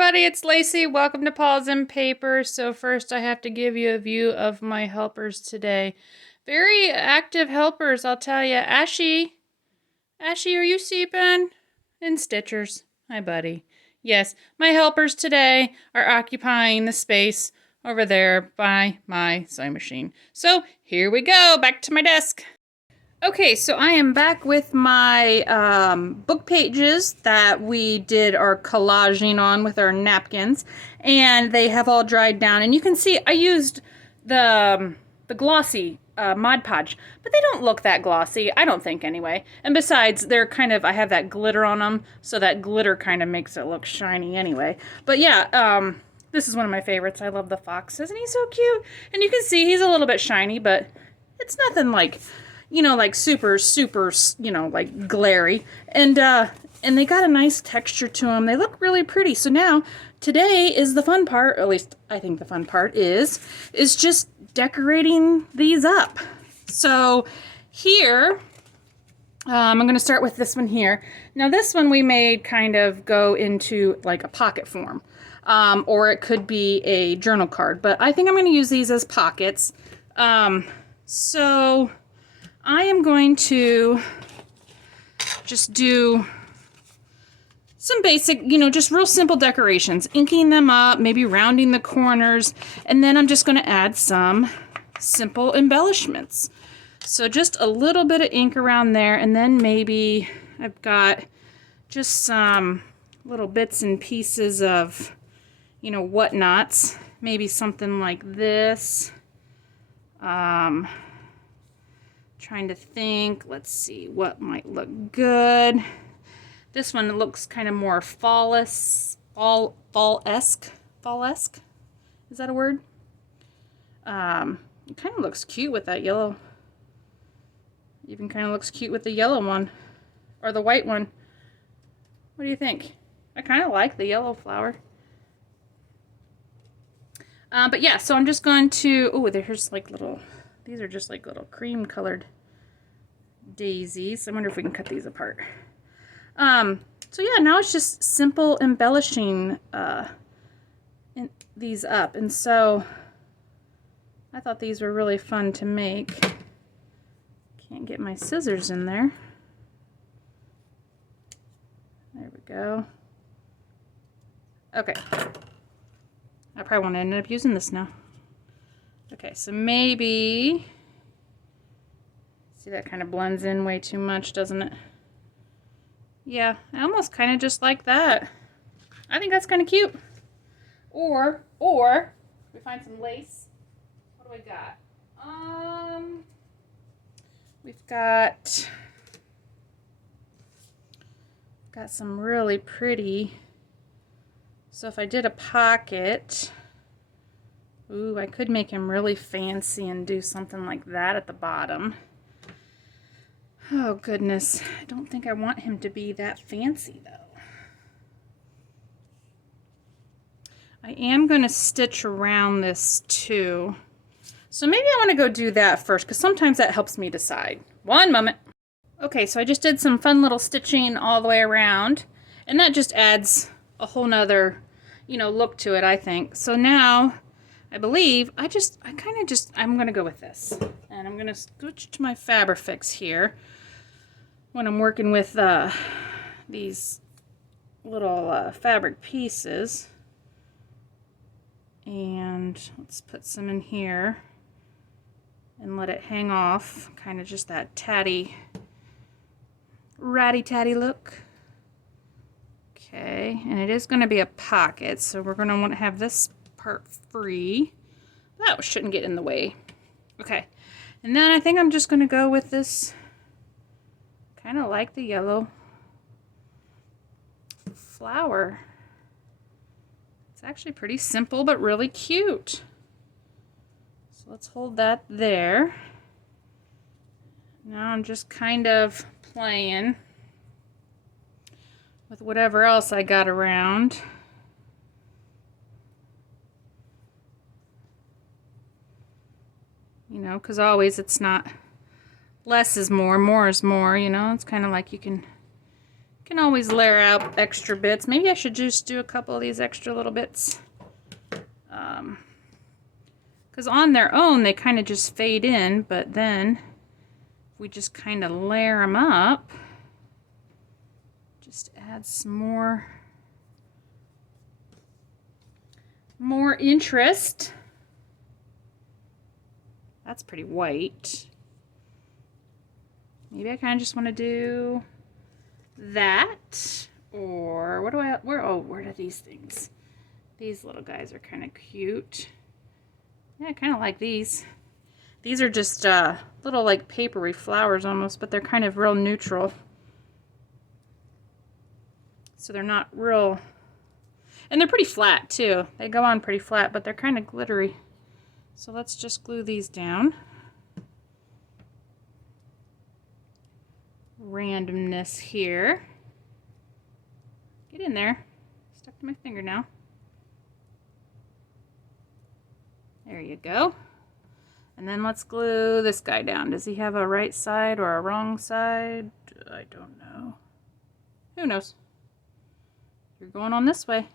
everybody, it's Lacey. Welcome to Paws and Paper. So first I have to give you a view of my helpers today. Very active helpers, I'll tell you. Ashy, are you sleeping? And Stitchers. Hi, buddy. Yes, my helpers today are occupying the space over there by my sewing machine. So here we go, back to my desk. Okay, so I am back with my book pages that we did our collaging on with our napkins, and they have all dried down. And you can see I used the glossy Mod Podge, but they don't look that glossy, I don't think anyway. And besides, they're kind of, I have that glitter on them, so that glitter kind of makes it look shiny anyway. But yeah, this is one of my favorites. I love the fox. Isn't he so cute? And you can see he's a little bit shiny, but it's nothing like, you know, like super, you know, like glary. And they got a nice texture to them. They look really pretty. So now, today is the fun part, or at least I think the fun part is just decorating these up. So here, I'm going to start with this one here. Now this one we made kind of go into like a pocket form. Or it could be a journal card. But I think I'm going to use these as pockets. So I am going to just do some basic, you know, just real simple decorations, inking them up, maybe rounding the corners, and then I'm just going to add some simple embellishments. So just a little bit of ink around there, and then maybe I've got just some little bits and pieces of, you know, whatnots, maybe something like this. Trying to think, let's see what might look good. This one looks kind of more fall-esque. Fall-esque? Is that a word? It kind of looks cute with that yellow. Even kind of looks cute with the yellow one. Or the white one. What do you think? I kind of like the yellow flower. But yeah, so I'm just going to, oh, there's like little, these are just like little cream colored daisies. I wonder if we can cut these apart. So yeah, now it's just simple embellishing these up. And so I thought these were really fun to make. Can't get my scissors in there. There we go. Okay. I probably won't end up using this now. Okay, so maybe, see that kind of blends in way too much, doesn't it? Yeah, I almost kind of just like that. I think that's kind of cute. Or, we find some lace. What do we got? We've got some really pretty. So if I did a pocket, ooh, I could make him really fancy and do something like that at the bottom. Oh goodness, I don't think I want him to be that fancy though. I am going to stitch around this too. So maybe I want to go do that first, because sometimes that helps me decide. One moment. Okay, so I just did some fun little stitching all the way around, and that just adds a whole nother, you know, look to it, I think. So now, I believe, I'm going to go with this. And I'm going to switch to my Fabrifix here when I'm working with these little fabric pieces. And let's put some in here and let it hang off. Kind of just that ratty-tatty look. Okay, and it is going to be a pocket, so we're going to want to have this part free. That shouldn't get in the way. Okay, and then I think I'm just going to go with this, kind of like the yellow flower. It's actually pretty simple, but really cute. So let's hold that there. Now I'm just kind of playing with whatever else I got around. You know, because always it's not less is more is more, you know. It's kind of like you can Can always layer out extra bits. Maybe I should just do a couple of these extra little bits. Because on their own, they kind of just fade in, but then we just kind of layer them up. Just add some more interest. That's pretty white. Maybe I kind of just want to do that. Or what do I, where are these things? These little guys are kind of cute. Yeah, I kind of like these. These are just little like papery flowers almost, but they're kind of real neutral. So they're not real, and they're pretty flat too. They go on pretty flat, but they're kind of glittery. So let's just glue these down. Randomness here. Get in there. Stuck to my finger now. There you go. And then let's glue this guy down. Does he have a right side or a wrong side? I don't know. Who knows? You're going on this way.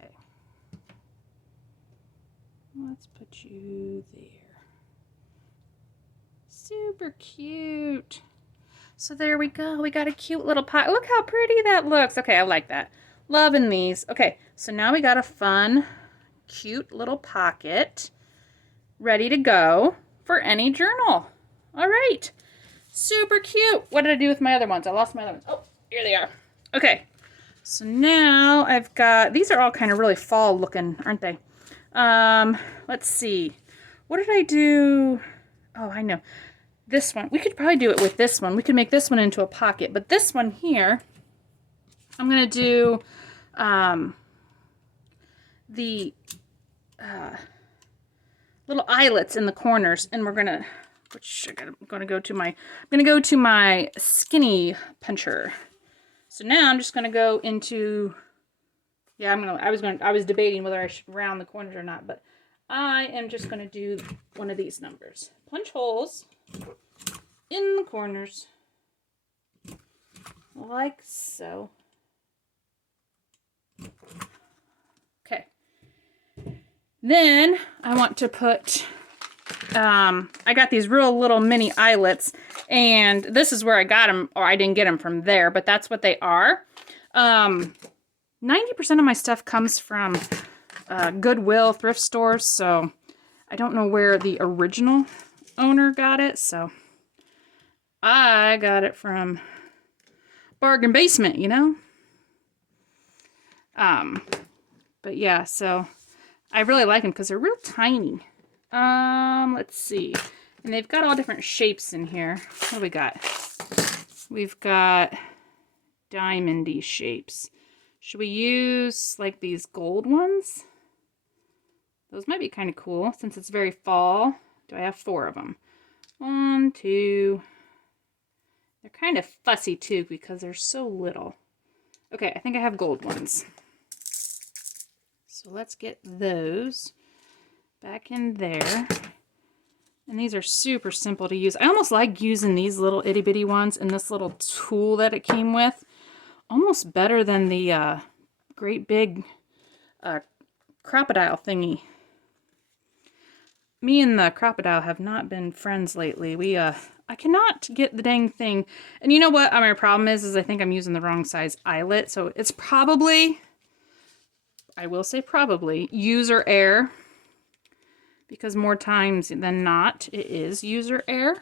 Okay. Let's put you there. Super cute. So there we go. We got a cute little pot. Look how pretty that looks. Okay, I like that. Loving these. Okay, so now we got a fun, cute little pocket ready to go for any journal. All right. Super cute. What did I do with my other ones? I lost my other ones. Oh, here they are. Okay. So now I've got, these are all kind of really fall looking, aren't they? Let's see. What did I do? Oh, I know. This one. We could probably do it with this one. We could make this one into a pocket. But this one here, I'm going to do the little eyelets in the corners. And we're going to, I'm going to go to my skinny puncher. So now I'm just going to go into, yeah, I was debating whether I should round the corners or not, but I am just going to do one of these numbers. Punch holes in the corners, like so. Okay. Then I want to put, I got these real little mini eyelets, and this is where I got them, or I didn't get them from there, but that's what they are. 90% of my stuff comes from Goodwill thrift stores, so I don't know where the original owner got it, so I got it from Bargain Basement, you know? But yeah, so I really like them because they're real tiny. Let's see. And they've got all different shapes in here. What do we got? We've got diamondy shapes. Should we use like these gold ones? Those might be kind of cool since it's very fall. Do I have 4 of them? 1, 2. They're kind of fussy too because they're so little. Okay, I think I have gold ones. So let's get those back in there. And these are super simple to use. I almost like using these little itty bitty ones and this little tool that it came with. Almost better than the great big crocodile thingy. Me and the crocodile have not been friends lately. I cannot get the dang thing. And you know what my problem is I think I'm using the wrong size eyelet. So it's probably, I will say probably, user error. Because more times than not, it is user error.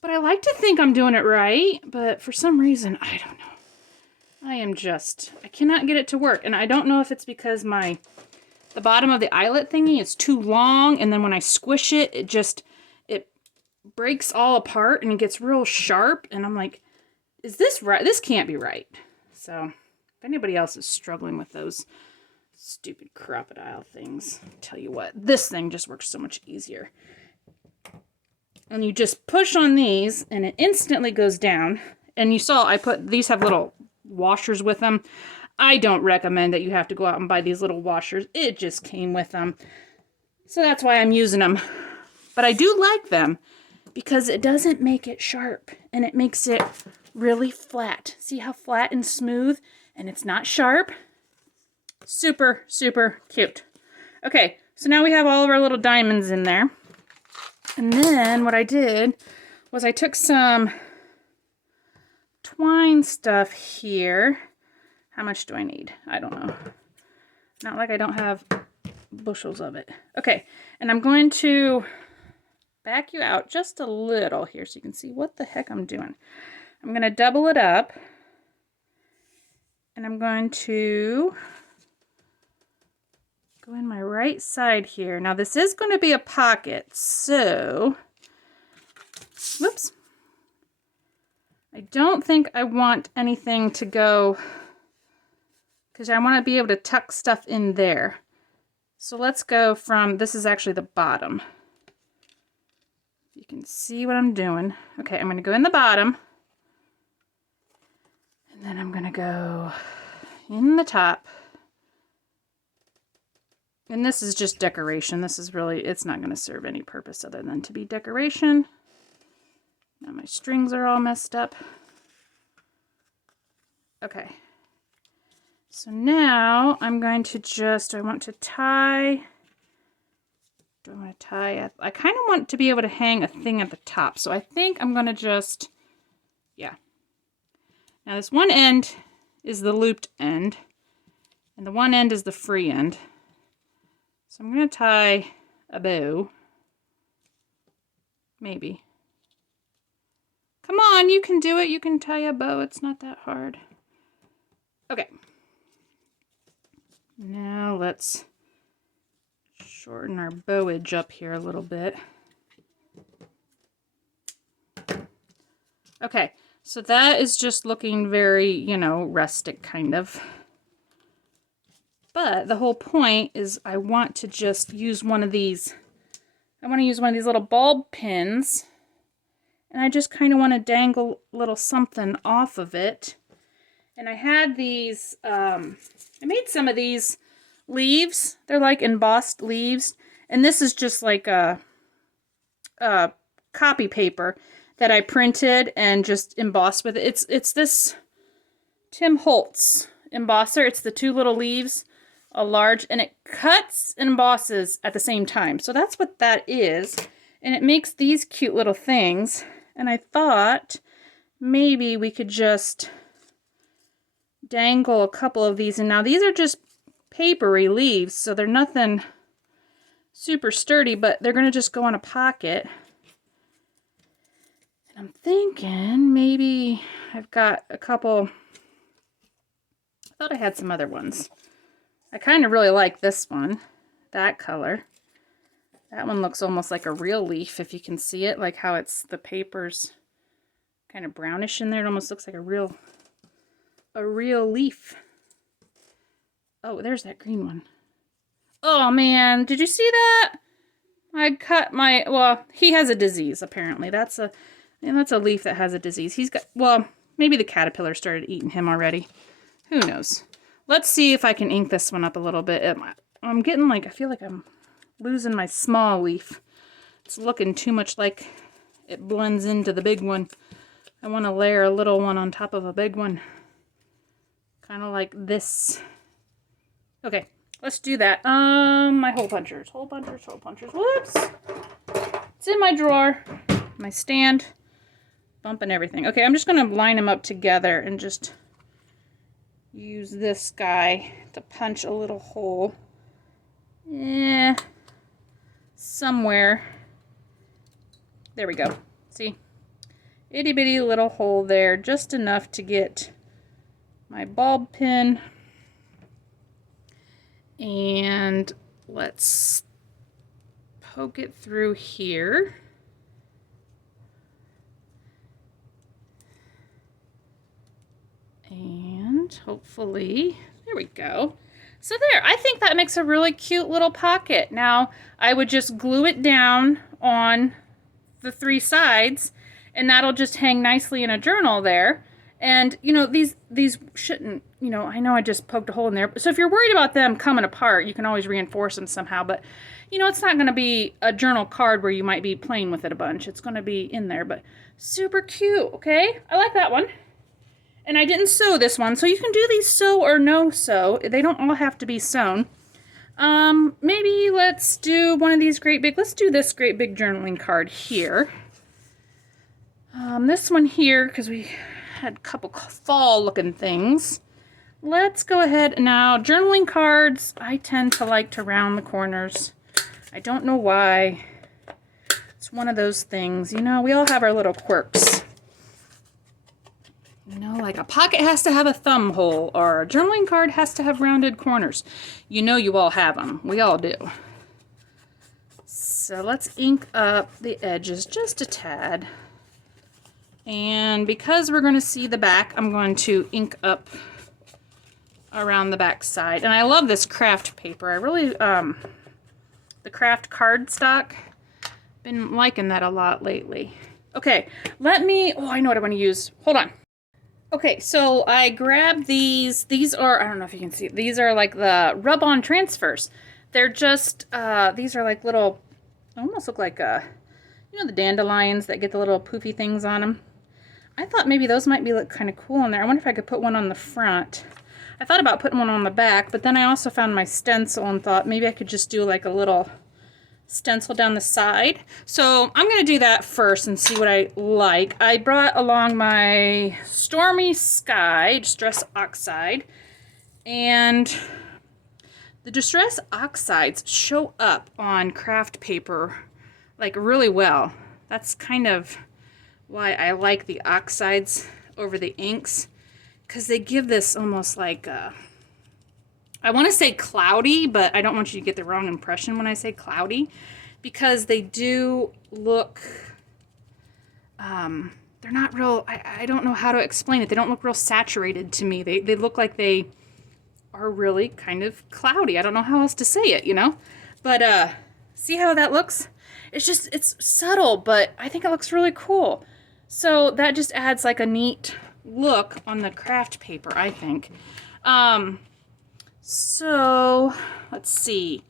But I like to think I'm doing it right. But for some reason, I don't know. I cannot get it to work. And I don't know if it's because the bottom of the eyelet thingy is too long. And then when I squish it, it breaks all apart and it gets real sharp. And I'm like, is this right? This can't be right. So if anybody else is struggling with those stupid crocodile things, I'll tell you what, this thing just works so much easier. And you just push on these and it instantly goes down. And you saw these have little washers with them. I don't recommend that you have to go out and buy these little washers. It just came with them. So that's why I'm using them. But I do like them. because it doesn't make it sharp and it makes it really flat. See how flat and smooth, and it's not sharp? Super, super cute. Okay, so now we have all of our little diamonds in there. And then what I did was I took some twine stuff here. How much do I need? I don't know. Not like I don't have bushels of it. Okay, and I'm going to back you out just a little here so you can see what the heck I'm doing. I'm going to double it up, and I'm going to go in my right side here. Now this is going to be a pocket, so, whoops. I don't think I want anything to go, because I want to be able to tuck stuff in there. So let's go from, this is actually the bottom. You can see what I'm doing. Okay, I'm going to go in the bottom. And then I'm going to go in the top. And this is just decoration. This is really, it's not going to serve any purpose other than to be decoration. Now my strings are all messed up. Okay. So now I'm going to just, I want to tie, do I want to tie, I kind of want to be able to hang a thing at the top. So I think I'm going to just, yeah. Now this one end is the looped end, and the one end is the free end. So I'm going to tie a bow. Maybe. Come on, you can do it. You can tie a bow. It's not that hard. Okay. Now let's shorten our bowage up here a little bit. Okay, so that is just looking very, you know, rustic kind of. But the whole point is I want to just use one of these. I want to use one of these little bulb pins. And I just kind of want to dangle a little something off of it. And I had these, I made some of these leaves. They're like embossed leaves. And this is just like a copy paper that I printed and just embossed with it. It's this Tim Holtz embosser. It's the two little leaves, a large, and it cuts and embosses at the same time. So that's what that is. And it makes these cute little things. And I thought maybe we could just dangle a couple of these. And now these are just papery leaves, so they're nothing super sturdy, but they're going to just go in a pocket. And I'm thinking maybe I've got a couple. I thought I had some other ones. I kind of really like this one, that color. That one looks almost like a real leaf, if you can see it, like how it's, the paper's kind of brownish in there. It almost looks like a real leaf. Oh, there's that green one. Oh man, did you see that? I cut my, well, he has a disease apparently. That's a leaf that has a disease. He's got, well, maybe the caterpillar started eating him already. Who knows? Let's see if I can ink this one up a little bit. I'm getting like, I feel like I'm losing my small leaf. It's looking too much like it blends into the big one. I want to layer a little one on top of a big one. Kind of like this. Okay, let's do that. My hole punchers. Whoops. It's in my drawer. My stand. Bumping everything. Okay, I'm just going to line them up together and just use this guy to punch a little hole. Yeah. Somewhere. There we go. See? Itty bitty little hole there. Just enough to get my bulb pin. And let's poke it through here. And hopefully, there we go. So there, I think that makes a really cute little pocket. Now, I would just glue it down on the three sides, and that'll just hang nicely in a journal there. And, you know, these shouldn't, you know, I know I just poked a hole in there. So if you're worried about them coming apart, you can always reinforce them somehow. But, You know, it's not going to be a journal card where you might be playing with it a bunch. It's going to be in there, but super cute, okay? I like that one. And I didn't sew this one, so you can do these sew or no sew. They don't all have to be sewn. Maybe let's do one of these let's do this great big journaling card here. This one here, because we had a couple fall looking things. Let's go ahead now. Journaling cards, I tend to like to round the corners. I don't know why. It's one of those things, you know, we all have our little quirks. You know, like a pocket has to have a thumb hole, or a journaling card has to have rounded corners. You know you all have them. We all do. So let's ink up the edges just a tad. And because we're going to see the back, I'm going to ink up around the back side. And I love this craft paper. I really, the craft cardstock, been liking that a lot lately. Okay, oh, I know what I want to use. Hold on. Okay, so I grabbed these. These are, I don't know if you can see, these are like the rub-on transfers. They're just, these are like little, almost look like, you know, the dandelions that get the little poofy things on them. I thought maybe those might look kind of cool in there. I wonder if I could put one on the front. I thought about putting one on the back, but then I also found my stencil and thought maybe I could just do like a little stencil down the side. So I'm going to do that first and see what I like. I brought along my Stormy Sky Distress Oxide, and the Distress Oxides show up on craft paper like really well. That's kind of why I like the oxides over the inks, because they give this almost like I want to say cloudy, but I don't want you to get the wrong impression when I say cloudy, because they do look, they're not real, I don't know how to explain it. They don't look real saturated to me. They look like they are really kind of cloudy. I don't know how else to say it, you know? But see how that looks? It's subtle, but I think it looks really cool. So that just adds like a neat look on the craft paper, I think. So let's see.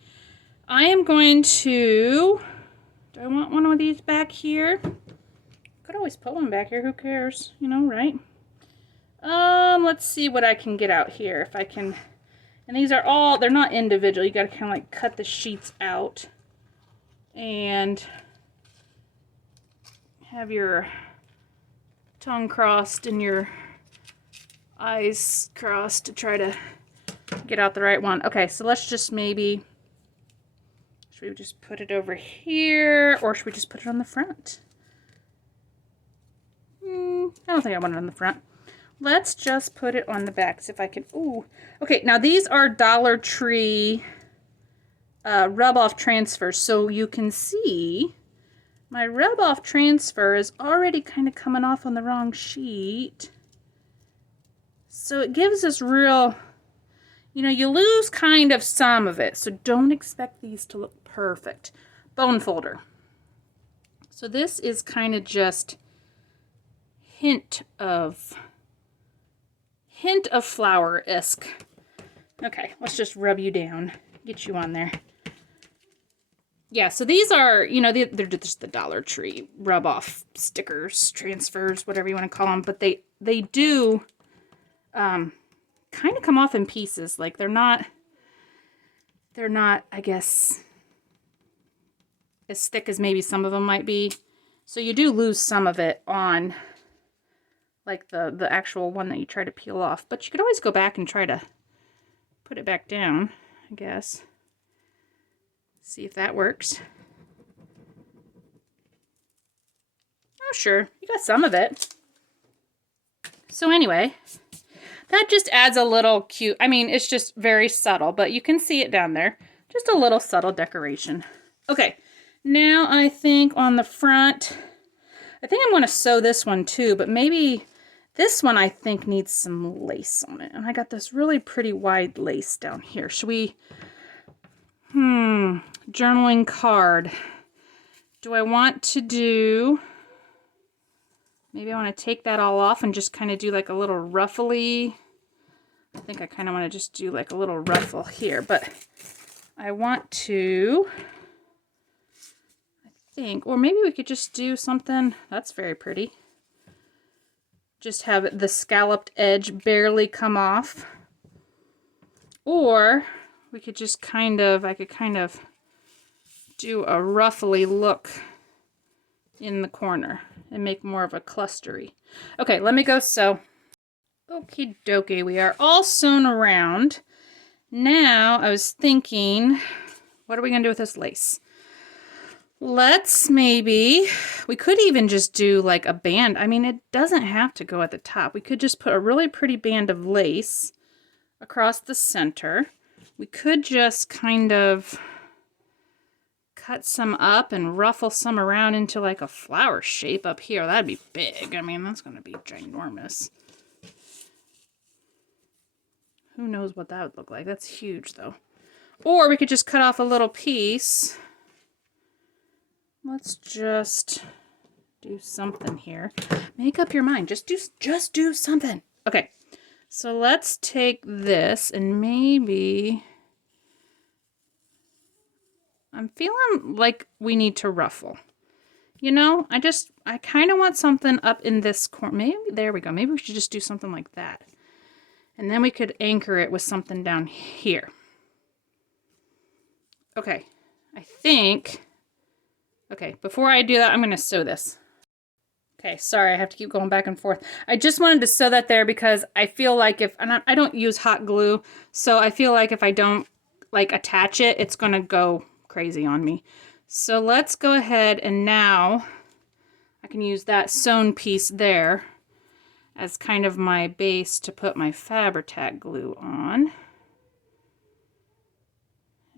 I am going to, do I want one of these back here? Could always put one back here, who cares, you know, right? Let's see what I can get out here, if I can, and these are all, they're not individual, you gotta kind of like cut the sheets out and have your tongue crossed and your eyes crossed to try to get out the right one. Okay, so let's just maybe, should we just put it over here, or should we just put it on the front? I don't think I want it on the front. Let's just put it on the back, see if I can, ooh. Okay, now these are Dollar Tree rub-off transfers, so you can see my rub-off transfer is already kind of coming off on the wrong sheet. So it gives us real, you know, you lose kind of some of it, so don't expect these to look perfect. Bone folder. So this is kind of just hint of flower-esque. Okay, let's just rub you down, get you on there. Yeah, so these are, you know, they're just the Dollar Tree rub-off stickers, transfers, whatever you want to call them, but they do kind of come off in pieces. Like they're not, I guess, as thick as maybe some of them might be. So you do lose some of it on like the actual one that you try to peel off, but you could always go back and try to put it back down, I guess. See if that works. Oh, sure, you got some of it. So anyway, that just adds a little cute, I mean, it's just very subtle, but you can see it down there. Just a little subtle decoration. Okay, now I think on the front, I think I'm going to sew this one too, but maybe this one I think needs some lace on it. And I got this really pretty wide lace down here. Should we, journaling card. Do I want to do, maybe I want to take that all off and just kind of do like a little ruffly. I think I kind of want to just do like a little ruffle here, but I want to think, or maybe we could just do something, that's very pretty. Just have the scalloped edge barely come off. Or we could just I could kind of do a ruffly look in the corner and make more of a clustery. Okay, let me go sew. Okie dokie, we are all sewn around. Now I was thinking, what are we gonna do with this lace? We could even just do like a band. I mean, it doesn't have to go at the top. We could just put a really pretty band of lace across the center. We could just kind of cut some up and ruffle some around into like a flower shape up here. That'd be big. I mean, that's going to be ginormous. Who knows what that would look like? That's huge though. Or we could just cut off a little piece. Let's just do something here. Make up your mind. Just do something. Okay. So let's take this and maybe I'm feeling like we need to ruffle. You know, I kind of want something up in this corner. Maybe, there we go. Maybe we should just do something like that. And then we could anchor it with something down here. Okay, I think, okay, before I do that, I'm going to sew this. Okay, sorry, I have to keep going back and forth. I just wanted to sew that there because I feel like I don't use hot glue, so I feel like if I don't like attach it, it's going to go crazy on me. So let's go ahead and now I can use that sewn piece there as kind of my base to put my Fabri-Tac glue on.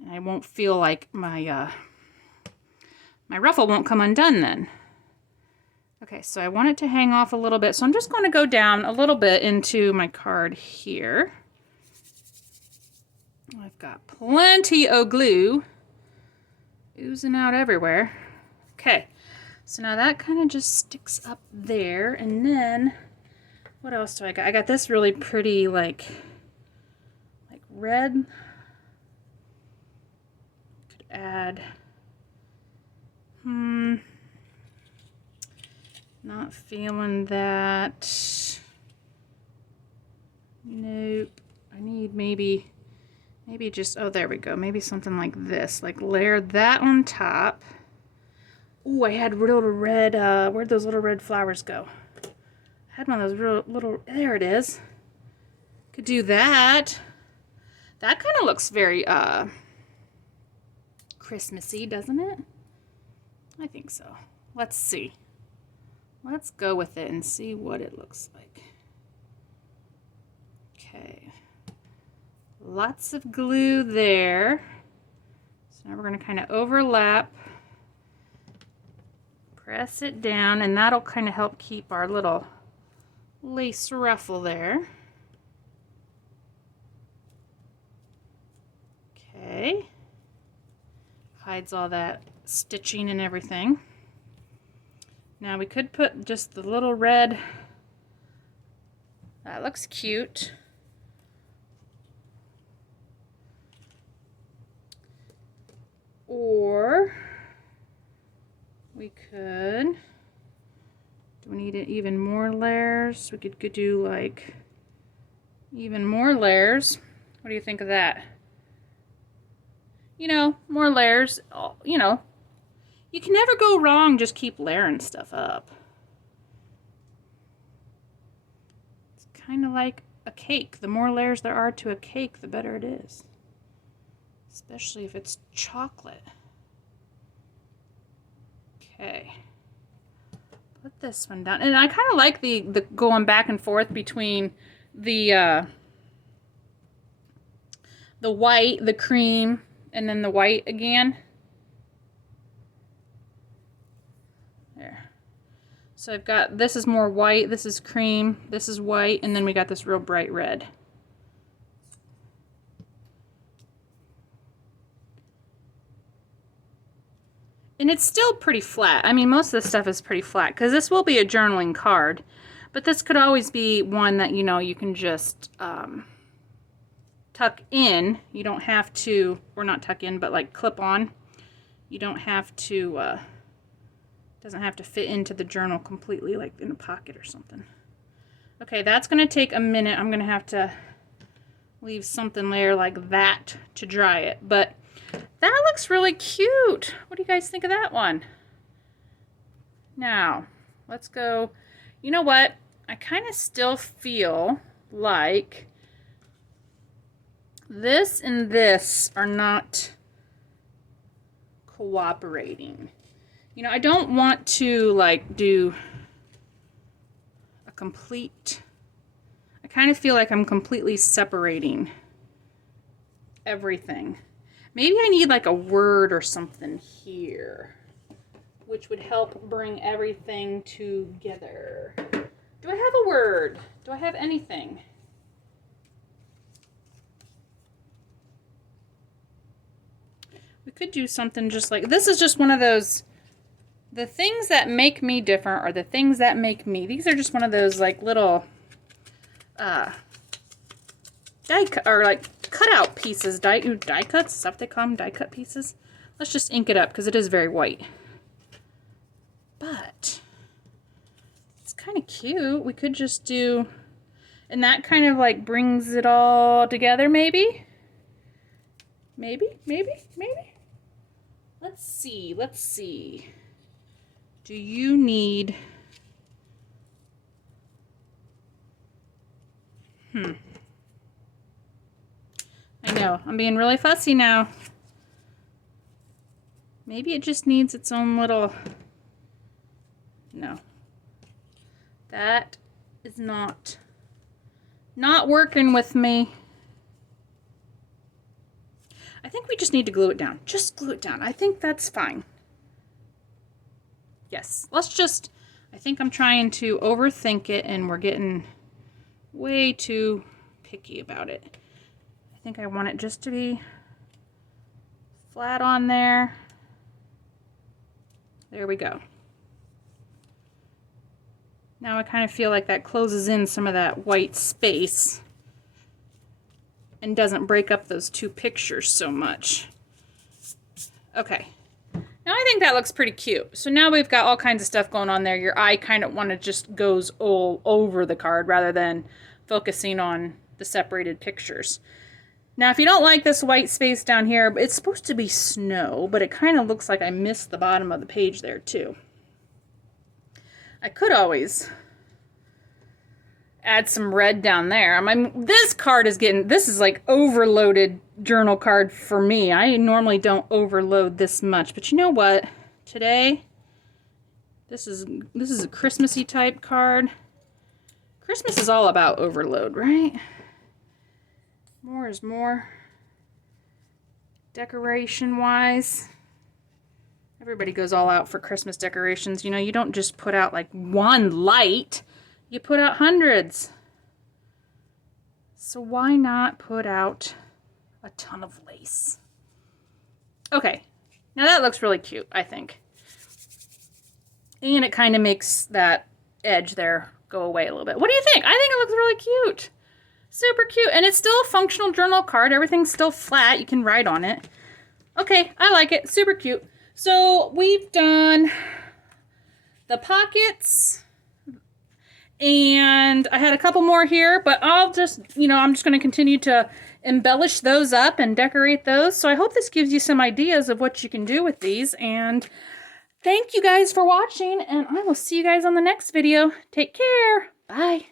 And I won't feel like my ruffle won't come undone then. Okay, so I want it to hang off a little bit, so I'm just going to go down a little bit into my card here. I've got plenty of glue oozing out everywhere. Okay, so now that kind of just sticks up there, and then what else do I got? I got this really pretty like red. Could add not feeling that. Nope. I need maybe just, oh, there we go. Maybe something like this. Like layer that on top. Ooh, I had little red, where'd those little red flowers go? I had one of those real little, there it is. Could do that. That kind of looks very, Christmassy, doesn't it? I think so. Let's see. Let's go with it and see what it looks like. Okay. Lots of glue there. So now we're going to kind of overlap, press it down, and that'll kind of help keep our little lace ruffle there. Okay. Hides all that stitching and everything. Now we could put just the little red. That looks cute. Or we could, do we need even more layers? We could do like even more layers. What do you think of that? You know, more layers, you know, you can never go wrong, just keep layering stuff up. It's kind of like a cake. The more layers there are to a cake, the better it is. Especially if it's chocolate. Okay. Put this one down. And I kind of like the going back and forth between the white, the cream, and then the white again. There. So I've got, this is more white, this is cream, this is white, and then we got this real bright red. And it's still pretty flat. I mean, most of the stuff is pretty flat because this will be a journaling card, but this could always be one that, you know, you can just tuck in. You don't have to, or not tuck in, but like clip on. You don't have to Doesn't have to fit into the journal completely, like in a pocket or something. Okay, that's gonna take a minute. I'm gonna have to leave something there like that to dry it, but that looks really cute. What do you guys think of that one? Now, let's go. You know what? I kind of still feel like this and this are not cooperating. You know, I don't want to like do a complete, I kind of feel like I'm completely separating everything. Maybe I need like a word or something here, which would help bring everything together. Do I have a word? Do I have anything? We could do something just like, this is just one of those, the things that make me different are the things that make me. These are just one of those like little die cut, or like cutout pieces, die cuts, is that what they call them, die cut pieces? Let's just ink it up because it is very white. But it's kind of cute. We could just do, and that kind of like brings it all together maybe. Maybe. Let's see. Do you need, I know, I'm being really fussy now. Maybe it just needs its own little, no. That is not working with me. I think we just need to glue it down. Just glue it down. I think that's fine. Yes, let's just, I think I'm trying to overthink it and we're getting way too picky about it. I think I want it just to be flat on there. There we go. Now I kind of feel like that closes in some of that white space and doesn't break up those two pictures so much. Okay. Now I think that looks pretty cute. So now we've got all kinds of stuff going on there. Your eye kind of want to just goes all over the card rather than focusing on the separated pictures. Now if you don't like this white space down here, it's supposed to be snow, but it kind of looks like I missed the bottom of the page there too. I could always add some red down there. I mean, this card is getting, this is like overloaded journal card for me. I normally don't overload this much, but you know what? Today, this is a Christmassy type card. Christmas is all about overload, right? More is more. Decoration-wise, everybody goes all out for Christmas decorations. You know, you don't just put out like one light. You put out hundreds. So why not put out a ton of lace? Okay, now that looks really cute, I think. And it kind of makes that edge there go away a little bit. What do you think? I think it looks really cute. Super cute. And it's still a functional journal card. Everything's still flat. You can write on it. Okay, I like it. Super cute. So we've done the pockets. And I had a couple more here, but I'll just, you know, I'm just going to continue to embellish those up and decorate those. So I hope this gives you some ideas of what you can do with these. And thank you guys for watching, and I will see you guys on the next video. Take care. Bye.